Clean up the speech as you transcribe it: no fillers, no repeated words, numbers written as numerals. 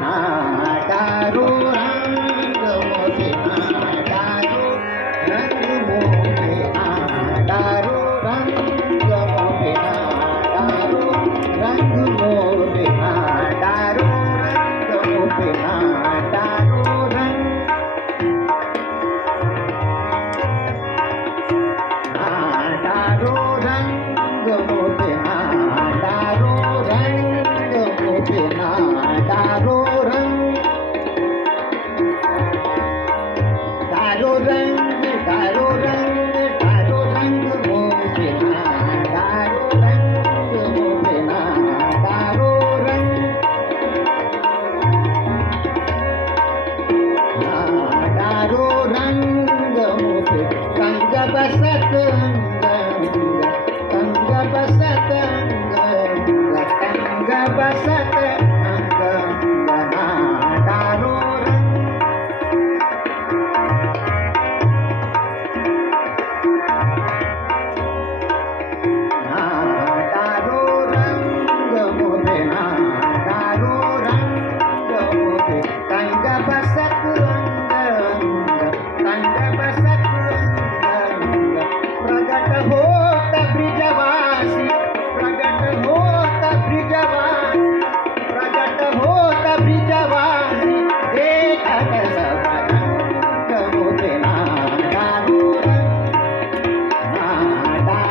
मोठेना दारू रंग मोठेना दारू रंग मोठेना दारू रंग मोठेना दारू रंग मोठेना दारू रंग मोठेना दारू रंग दारू रंग मोठेना दारू रंग मोठेना दारू रंग दारू रंग दारू रंग दारू रंग मोठेना दारू रंग मोठेना दारू रंग दारू रंग मोठे संग बसत संग बसत संग बसत अंगना दारू रंग दारू रंग मोठेना दारू रंग मोठे संग बसत अंग संग बसत